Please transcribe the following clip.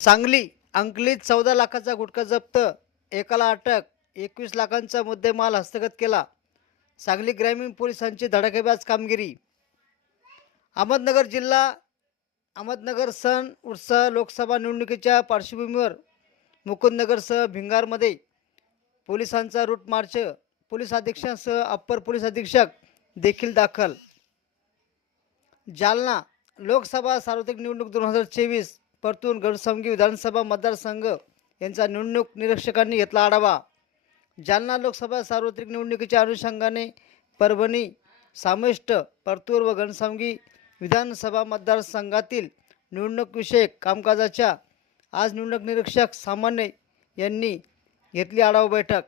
सांगली अंकलीत चौदा लाखाचा गुटखा जप्त एकाला अटक एकवीस लाखांचा मुद्देमाल हस्तगत केला. सांगली ग्रामीण पोलिसांची धडाकेबाज कामगिरी. अहमदनगर जिल्हा अहमदनगर सण उत्सव लोकसभा निवडणुकीच्या पार्श्वभूमीवर मुकुंदनगरसह भिंगारमध्ये पोलिसांचा रूट मार्च पोलीस अधीक्षकांसह अप्पर पोलीस अधीक्षक देखील दाखल. जालना लोकसभा सार्वत्रिक निवडणूक दोन हजार चोवीस परतून गडसंगी विधानसभा मतदारसंघ यांचा निवडणूक निरीक्षकांनी घेतला आढावा. जालना लोकसभा सार्वत्रिक निवडणुकीच्या अनुषंगाने परभणी सामिष्ट परतूर व घनसावंगी विधानसभा मतदारसंघातील निवडणूकविषयक कामकाजाच्या आज निवडणूक निरीक्षक सामान्य यांनी घेतली आढावा बैठक.